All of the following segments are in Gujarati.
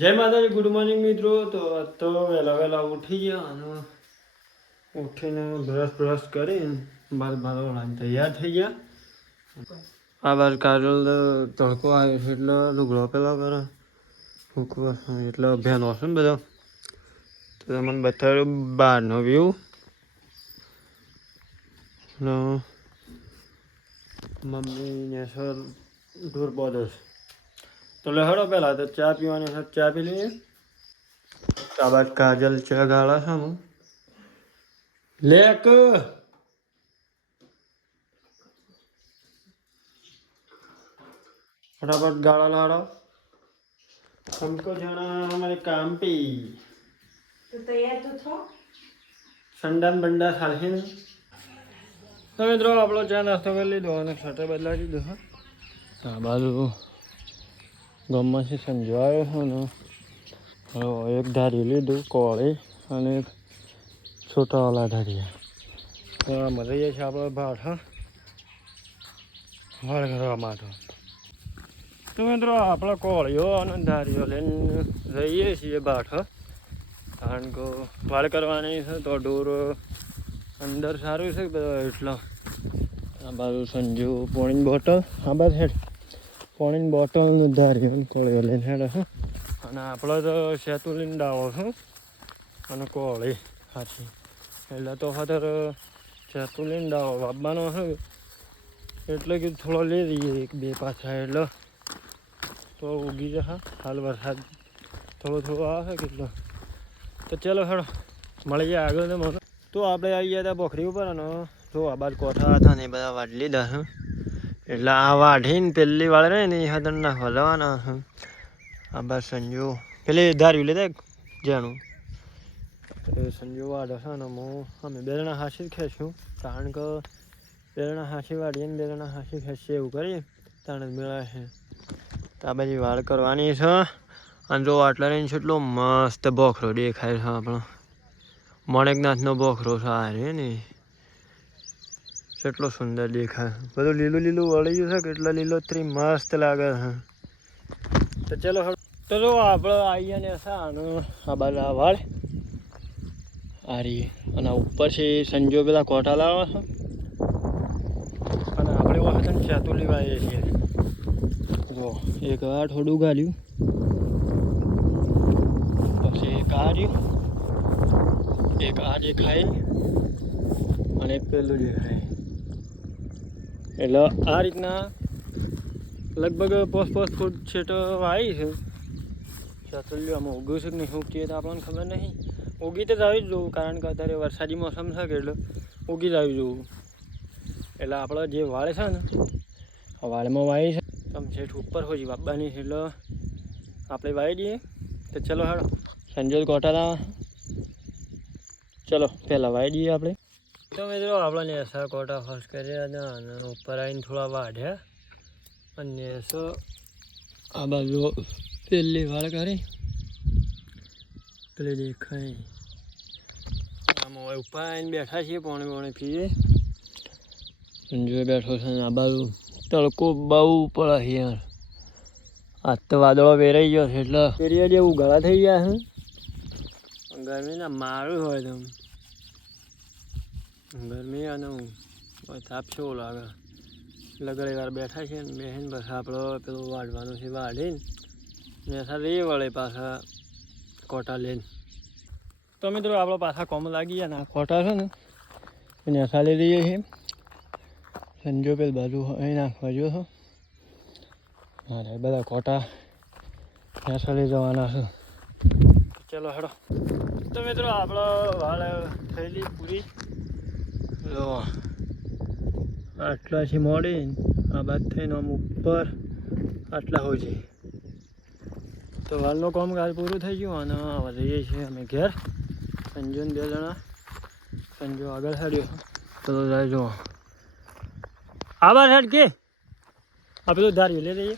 જય માતાજી, ગુડ મોર્નિંગ મિત્રો. તો વહેલા ઉઠી ગયા અને ઉઠીને બ્રશ કરીને બાર તૈયાર થઈ ગયા. આ બાર કાજલ તડકો આવ્યો છે એટલે લુગડો પેલા કરે ફૂકવા એટલે અભિયાન હશે ને બધા. તો તમને બતાવ્યું બહારનો વ્યૂ. મમ્મી ને સર ઢોર બોધસ. તો લહેડો પહેલાં તો ચા પીવાની છે, ચા પી લઈએ. આ બાદ કાજલ ચા ગાળા છે હું લેક फटाफट गाड़ा लाड़ो. हमको जाना है हमारे काम पे. तो तैयार तो थो. संडान बंडा सालहे ने तो મિત્રો આપણો ચા નાસ્તો કરી લીધો અને શર્ટ બદલાવી દીધો. હા આ બાજુ ગામમાંથી સંજો આવ્યો છે ને એક ધારી લીધું કોળી અને એક છોટાવાલા ધારિયા. તો આમાં રહીએ છીએ આપણે ભાટ વાળ કરવા માટે. તો મિત્રો આપણે કોળીઓ અને ધારીઓ લઈને રહીએ છીએ ભાટ, કારણ કે વાળ કરવાની છે તો ઢોર અંદર સારું છે બધા એટલા. આ બાજુ સંજુ પાણીની બોટલ, આ બાજુ હેડ પાણીની બોટલ ને ધારીઓ કોળીઓ લઈને હેડ છે. અને આપણે તો સેતુ લઈને ડાવો છું અને કોળી હાથી એટલે તો ખાતર સેતુ લઈને ડાવો વાપવાનો છે એટલે કે થોડો લઈ દઈએ એક બે પાછા એટલે તો ઉગી જશે. હાલ વરસાદ થોડો આવે કેટલો. તો ચાલો હેડો મળી જાય આગળ. મને તો આપણે આવી ગયા હતા પોખરી ઉપર અને જો આ બાદ કોઠા હતા ને એ બધા વાઢી લીધા છે. એટલે આ વાઢીને પેલી વાળ રહે ને એ હાથર નાખવા જવાના છે. આ બાદ સંજુ પેલી ધાર્યું લીધા જેનું સંજુ વાઢે છે ને અમે બેરણા હાંસી જ ખેંચશું, કારણ કે બેરણા હાંસી વાઢીએ ને બેરણા હાંસી ખેંચીએ એવું કરીએ તાણે જ મેળાય છે. તો આ બધી વાળ કરવાની છે. અને જો આટલા રહીને એટલો મસ્ત બોખરો દેખાય છે આપણો મણેકનાથનો બોખરો છે. આ રે ને કેટલો સુંદર દેખાય, બધું લીલું વળી ગયું છે, કેટલો લીલોતરી મસ્ત લાગે છે. તો ચલો તો જો આપણે આવીએ ને અને આ બાજુ આ વાળ આ રહી અને ઉપર છે સંજો પેલા કોટા લાવે છે અને આપણે વખત સેતુ લેવાઈએ છીએ. જો એક આ થોડું ગાલ્યું, પછી એક આ રહ્યું, એક આ દેખાય અને એક પેલું દેખાય. એટલે આ રીતના લગભગ 5 ફૂટ છેટો વાવી છે. ચાતુલ્યમાં ઉગ્યું છે કે નહીં ઉગતી તો આપણને ખબર નહીં. ઉગી તો જ આવી જ જોવું, કારણ કે અત્યારે વરસાદી મોસમ છે કે એટલે ઉગી જ આવી જોવું. એટલે આપણે જે વાળ છે ને આ વાળમાં વાવી છે તમે છેઠ ઉપર હોય વાપવાની છે એટલે આપણે વાવી દઈએ. તો ચલો હેડો સંજોલ કોટાલા ચલો પહેલાં વાવી દઈએ આપણે. તો મિત્રો આપણે એસા કોટા ફર્સ્ટ કર્યા હતા અને ઉપર આવીને થોડા વાઢ્યા અને એસો આ બાજુ પેલી વાળ કરી પેલી દેખાય. આમાં હવે ઉપર આવીને બેઠા છીએ, પાણી પીએ. સંજોય બેઠો છે ને આ બાજુ તડકો બહુ પડે છે યાર. આજ તો વાદળો વેરાઈ ગયો છે એટલે એરિયા જેવું ગળા થઈ ગયા છે. ગરમીના મારું હોય તો ગરમી અને તાપ કેવો લાગે એટલે ઘણી વાર બેઠા છે ને બેસીને બસ આપણે પેલું વાઢવાનું છે, વાઢીને નેસા લઈએ વળે પાછા કોટા લઈને. તો મિત્રો આપણે પાછા કોમ લાગી ગયા ને આ કોટા છે ને નેસા લઈ લઈએ છીએ. સંજો પેલ બાજુ અહીં નાખવા જો છો. હા બધા કોટા નેસા લઈ જવાના છે. ચલો હેડો. તો મિત્રો આપણો વાળ થયેલી પૂરી. આટલાથી મોડી આ બાદ થઈને આમ ઉપર આટલા હોય છે. તો વાળનું કામકાજ પૂરું થઈ ગયું અને હવે જઈએ છીએ અમે ઘેર. સંજુ ને 2 જણા. સંજુ આગળ હેડ્યો તો જાય જો આবার હેડ કે આ પેલું ધાર્યું લઈ લઈએ.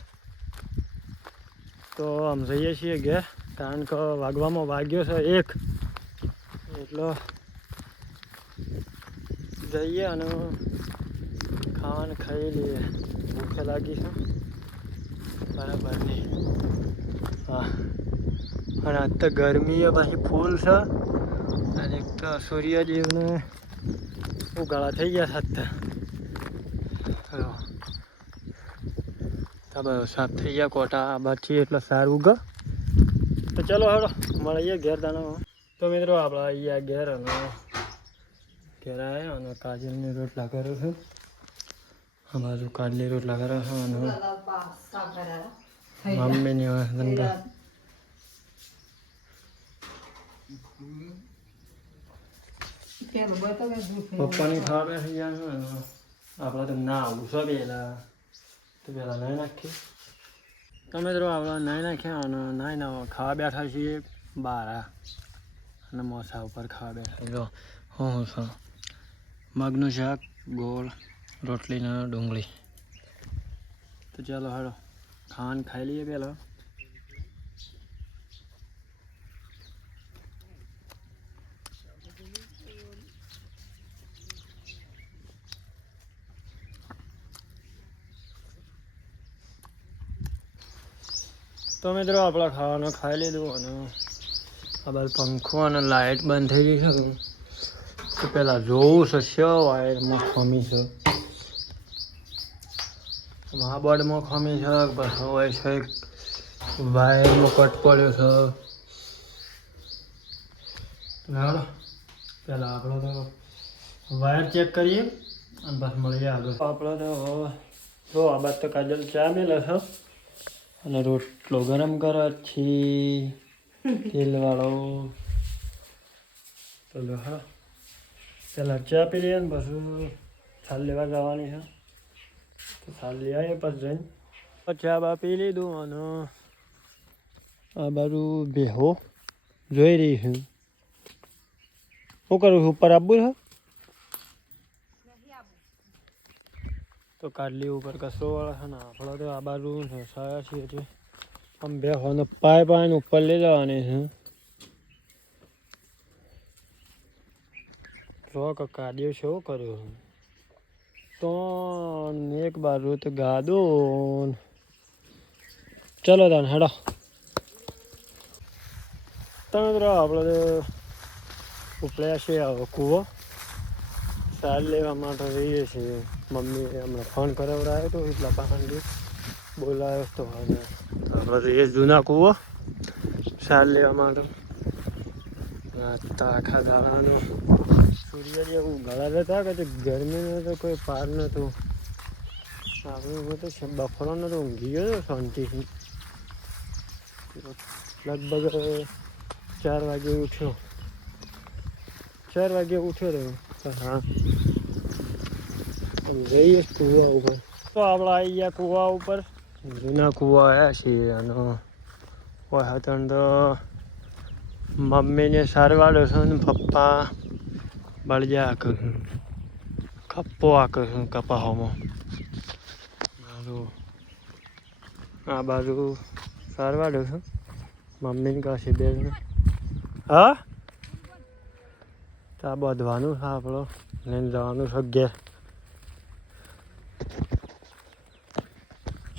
તો આમ જઈએ છીએ ઘેર, કારણ કે વાગવામાં વાગ્યો છે 1 એટલો જઈએ અને ખાવાનું ખાઈ લઈએ. ભૂખ લાગી છે બરાબર નહીં. હા અને આજ તો ગરમી પછી ફૂલ છે અને એક તો સૂર્યદેવને ઉગાડા થઈ ગયા હતા. બધું સાફ થઈ ગયા કોટા આ બાદ છે એટલે સારું ઉગ. તો ચલો હવે મળીએ ઘેર દાનો. તો મિત્રો આપણે અહીંયા ઘેર અને ઘેર આવ્યા અને કાજલની રોટલા કર્યો છે. આ બાજુ કાજલી રોટલા કર્યો છે અને મમ્મીની ધંધા પપ્પાની ખાવા બેસી ગયા છે ને આપણે તો ના આવું છે પેલા તો પેલા નાઈ નાખીએ. તમે મિત્રો આપણે નાઈ નાખ્યા અને નાઈ ના ખાવા બેઠા છીએ 12 અને મોસા ઉપર ખાવા બેઠા. જો હું છે મગનું શાક, ગોળ, રોટલી ને ડુંગળી. તો ચાલો હાલો ખાવાનું ખાઈ લઈએ પહેલાં. તો મિત્રો આપણે ખાવાનું ખાઈ લીધું અને આ બાજુ પંખો અને લાઇટ બંધ થઈ ગઈ છે. તો પહેલાં જોવું છે શું વાયરમાં ખમી છે. મહાબોર્ડમાં ખમી છે પછી હોય છે વાયરમાં કટ પડ્યો છે. હાલો પહેલાં આપણે તો વાયર ચેક કરીએ અને બસ મળીએ આગળ. આપણે તો જો આ બાદ તો કાજલ ચા મેલે છે અને રોટલો ગરમ કરે છે તેલવાળો. તો હા પહેલાં ચા પી લઈએ ને પછી છાલ લેવા જવાની છે. તો છાલ લઈ આવીએ પછી જઈને ચા બા પી લીધું અને આ બાજુ બેહો જોઈ રહી છું. શું કરું છું ઉપર આપવું છે તો કાઢલી ઉપર કચરો વાળા છે ને આપણે તો આ બાજુ સારા છીએ એટલે આમ બેહોને પાય પાઈને ઉપર લઈ જવાની છે. જો કાઢ્યો છે એવું કર્યું તો એક બાજુ તો ગાદો. ચલો તાન હેડો. તમે મિત્રો આપણે તો ઉપડ્યા છે આવો કૂવો સાર લેવા માટે રહીએ છીએ. મમ્મી હમણાં ફોન કરાવડાવ્યો હતો એટલા પાણી બોલાવ્યો હતો અને આપણે રહીએ જૂના કૂવો સાર લેવા માટે. આખા દાડાનો સૂર્યદેવ ગળા હતા કે ગરમીનો તો કોઈ પાર નહોતું. આપણે તો બફોરનો તો ઊંઘી ગયો હતો શાંતિથી. લગભગ 4 વાગે ઉઠ્યો. 4 વાગે ઉઠ્યો હતો. હા જઈએ કૂવા ઉપર. તો આપણે આવી ગયા કૂવા ઉપર. જૂના કૂવા આવ્યા છીએ અને હતા તો મમ્મીને સારવાડો છે ને પપ્પા બળજા આખું ખપ્પો આખું કપાહોમાં. આ બાજુ સારવાડો છે મમ્મીને કાશી બેન. હા તો આ બધવાનું છે આપણો લઈને જવાનું છે ઘેર.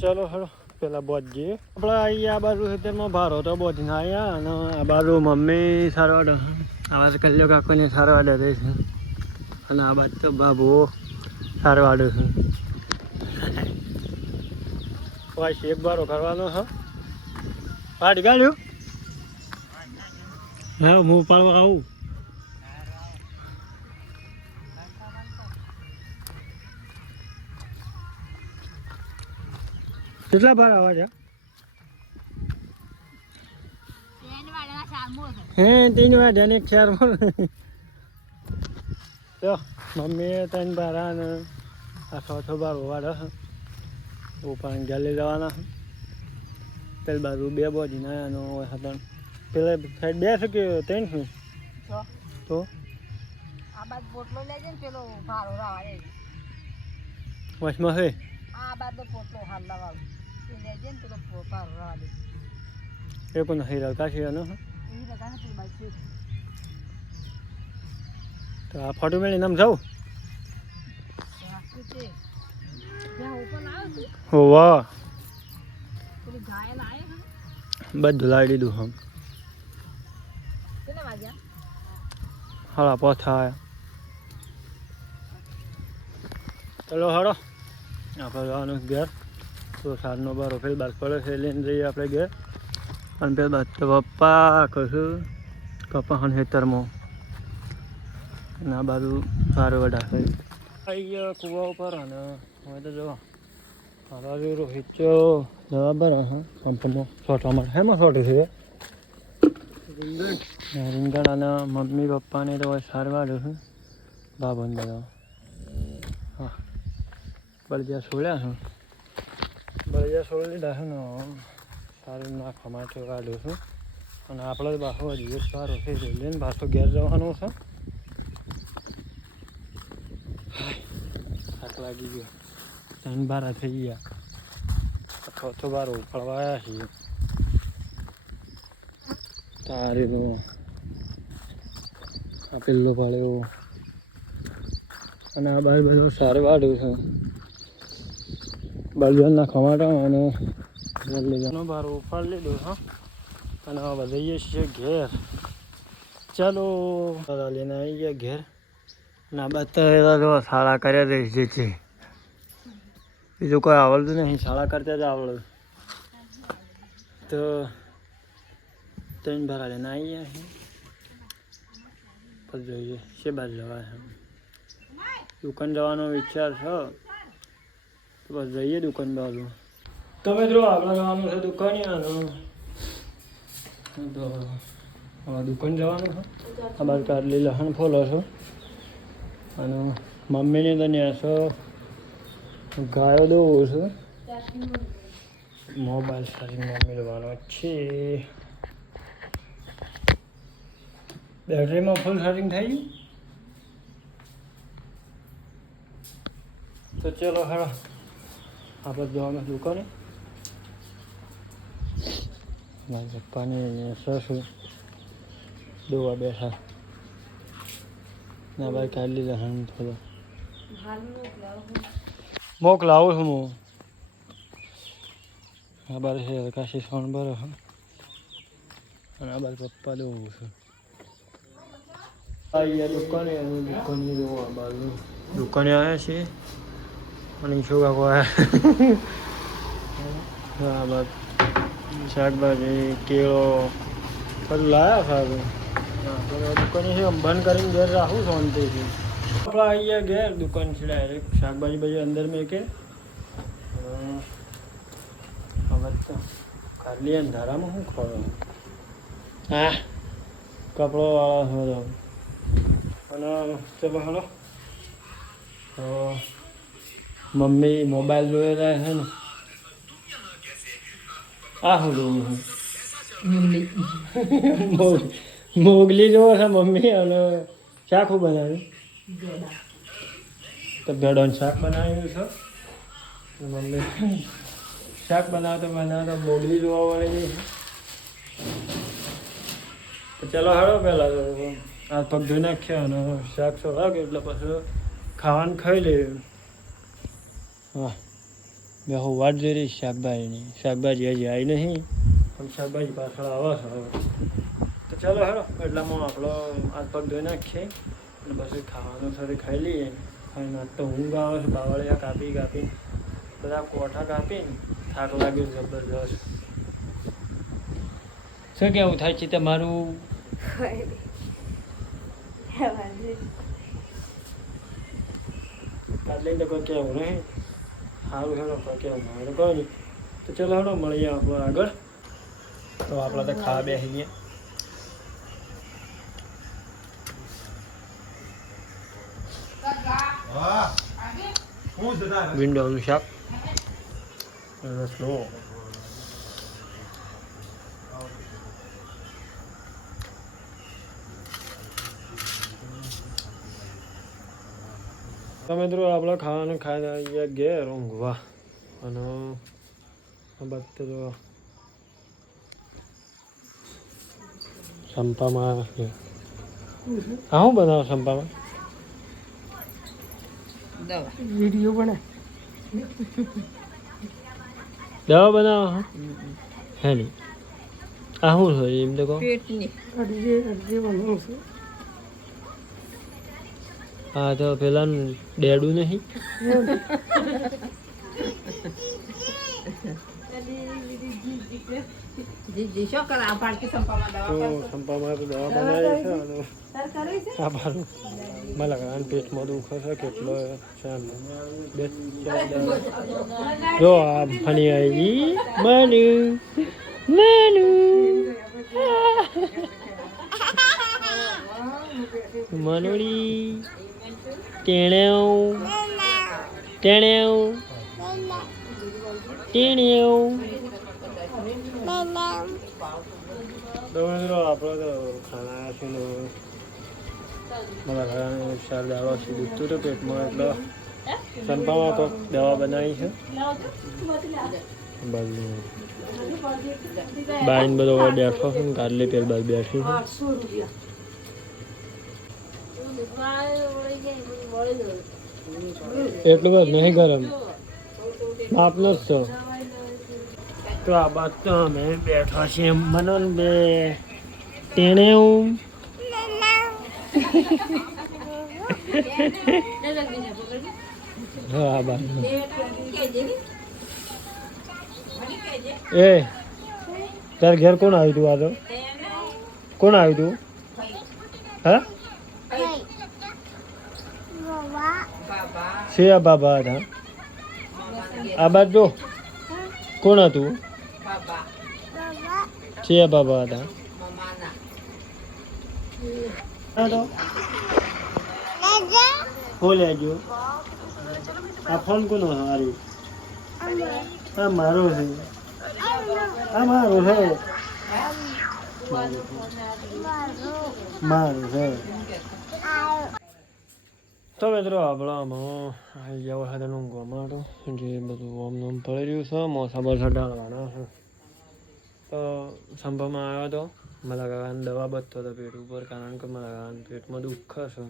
ચલો હળો પેલા બોધ જઈએ આપણે. અહીંયા આ બાજુ ખેતરમાં ભારો તો બોધને આવ્યા અને આ બાજુ મમ્મી સારવાડે. આવાજ કલ્યો કાકોને સારવાડે રહે છે અને આ બાજુ તો બાબુ સારવાડે છે. વાય એક બારો કરવાનો છે. પાડી ગાડ્યું હા હું પાડવા આવું. કેટલા ભાર આવા છે? હે 3 વાગ્યા ને 4 તો મમ્મી 3 બારા ને આ 6 બાર વાળા ઉપર ગયા લઈ જવાના. પેલી બાજુ 2 બોજી ના હતા. પેલા સાઈડ 2 છે કે 3 છે? તો આ બાદ પોટલો લેજે ને પેલો ભારો રાવા વચમાં છે. આ બાદ પોટલો હાલવા વાળો એ લેજે ને પેલો ભારો રાવા દે. એ પણ હીરા કાશી એનો એવી રગા નથી બાઈ છે. તો આ ફોટો મેળીને આમ જાઉં. વાહ બધું લાવી દીધું હમ. ગયા. હાડા પાછા આવ્યા. ચલો હાડો આપણે જવાનું ઘેર. તો સાંજનો બારો ફેર બાદ પડે છે લઈને જઈએ આપણે ઘેર. અને ફેર બાદ તો પપ્પા કશું કપાસણ ખેતરમાં અને આ બાજુ સારું વડા થઈ આવી ગયા કૂવા ઉપર. અને હવે તો જો આ બાજુ રોહિત બરાબર હા પંપમાં છોટવા માટે હેમાં છોટી છે રીંગણ. અને મમ્મી પપ્પાને તો સારવાર છે બાબન બધા. હા બળિયા છોડ્યા છે. બળિયા છોડી લીધા છે ને સારું નાખવા માટે કાઢ્યું છું. અને આપણે બાહો હજી સારો છે લઈને પાછો ઘેર જવાનું છે. થાક લાગી ગયો. 12 થઈ ગયા. ચોથો બારો ઉપાડવા આવ્યા છીએ. તારે તો આ પેલો પાડ્યો. અને આ બાજુ બધું સારું વાળ્યું છે બળિયાના ખમાટા. અને લીધાનો બાર ઉપાડ લીધો હા. અને હવે જઈએ છીએ ઘેર. ચાલો લઈને આવી ગયા ઘેર. ના બતા શાળા કર્યા રહી છે. બીજું કોઈ આવડતું નહીં, શાળા કરતા જ આવડે. તો 3 ભરા લઈને આવી ગયા છીએ. પછી જોઈએ છે બાજુ જવા છે. દુકાન જવાનો વિચાર છે તો બસ જઈએ દુકાન બાજુ. તમે જો આપણે જવાનું છે દુકાને. તો હવે દુકાન જવાનું છે. આ બાજુ કાઢલી લસણ ફોલો છો. અને મમ્મીને તો ન્યાસો ગાયો દોવું છે. મોબાઈલ ચાર્જિંગ મમ્મી લેવાનો છે. બેટરીમાં ફૂલ ચાર્જિંગ થઈ ગયું. તો ચલો હેડો આપણે જવાનું દુકાને. મારા પપ્પાને સસુ દોવા બેઠા. ના ભાઈ કાઢી લીધા હમ થોડો મોકલાવું છું હું. આ બાર છે કાશી સોન બરો. અને આ બાર પપ્પા દોવું છું. દુકાને દુકાનની જોવા બાજુ દુકાને આવ્યા છીએ. અને છોકરા આવ્યા બાદ શાકભાજી કેળો બધું લાવ્યા સારું. દુકાને છે બંધ કરીને ઘેર રાખું શાંતિથી. આપણે આવી ગયા ઘેર. દુકાન છે ડાયરેક્ટ શાકભાજી બધી અંદર મેકે. હવે તો ખાલી અંધારામાં શું ખોળો. હા કપડો વાળા અને ચલો હલો. તો મમ્મી મોબાઈલ જોઈ રહ્યા છે ને. આ શું જોવું મોગલી જોવો છે મમ્મી. અને શાક બનાવ્યું તો ભેડોનું શાક બનાવ્યું છે. મમ્મી શાક બનાવતા મોગલી જોવા વળી ગઈ. તો ચાલો હાડો પહેલાં હાથ પગ ધોઈ નાખ્યા. અને શાક વાગ્યું એટલે પછી ખાવાનું ખાઈ લેવું. હા બે હું વાટ જોઈ રહી શાકભાજીની. શાકભાજી હજી આવી નહીં પણ શાકભાજી પાછળ આવે છે હવે. તો ચાલો હેડો એટલામાં આપણો હાથ પગ ધોઈ નાખીએ. અને પછી ખાવાનું સાથે ખાઈ લઈએ. ખાઈને આજ તો ઊંઘ આવે છે. બાવળિયા કાપી બધા કોઠા કાપીને થાક લાગ્યો જબરદસ્ત. શું કેવું થાય છે તમારું? કાટલી તો કોઈ કેવું નહીં. સારું હેડો કોઈ કેવું મારે કોઈ નહીં. તો ચલો હેડો મળીએ આપણે આગળ. તો આપણે તો ખાવા બેસી ગયા. ભીંડાનું શાક રસલો. તમે મિત્રો આપણે ખાવાનું ખાઈને આવી ગયા ઘેર ઊંઘવા. અને બધું જો સંપામાં હા શું બનાવો સંપામાં? વિડીયો બને દવા બનાવો. હા હે નહીં આ શું છે એમ તો કહો પેટની હા તો પેલા ડેડું નહીં જી શું કરે આ પાડકી સંપામાં દવા તો કરશો સંપામાં તો દવા બનાવી છે અને તાર કરવી છે આ બારું મને લાગે પેટમાં દુખે છે કેટલો છે આમ. બે ચાર દાડા. જો આ ફણી આવી મનુ મનુડી ટેણેવ ટેણેવ ટેણેવ તો મિત્રો આપણે તો ખાના છે ને મારા ઘરાને ચાર દાડો છે દુખતું હતું પેટમાં એટલે સંપામાં તો દવા બનાવી છે બાઈને બધો બેઠો છે ને કાલે પેલ બાદ બેઠી છે એટલું બધું નહીં ગરમ આપનો જ છો તો આ બાદ તો અમે બેઠા છીએ મને બે તેણે હા આ બાદ એ તાર ઘેર કોણ આવ્યું તું આ તો કોણ આવ્યું તું હા છે આ બાબા હતા આ બાદ જો કોણ હતું છે આ બાબા હતા હું લેજો આ ફોન કોનો હારી આ મારો છે આ મારો છે મારું છે તો મિત્રો આપણે આમાં આવી ગયા વરસાદનું ગમાડું જે બધું આમ નામ પડી રહ્યું છે મોસા બરસા ડાળવાના છે તો સંભામાં આવ્યો હતો મારા કાકાને દવા બચતો હતો પેટ ઉપર કારણ કે મારા કાકાને પેટમાં દુઃખ છે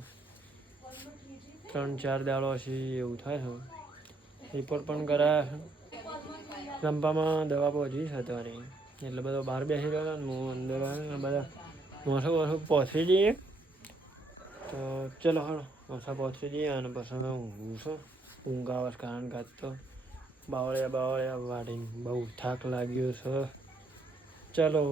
3-4 દાડો છે એવું થાય છે રિપોર્ટ પણ કરાયા છે સંભામાં દવા પહોંચી છે અત્યારે એટલે બધો બહાર બેસી ગયો ને હું અંદર આવ્યો બધા મોસું પહોંચી જઈએ તો ચલો હાલો મોસા પહોંચી જઈએ અને પછી અમે ઊંઘું છું ઊંઘ આવે કારણ કે આજ તો બાવળિયા વાળીને બહુ થાક લાગ્યો છે ચલો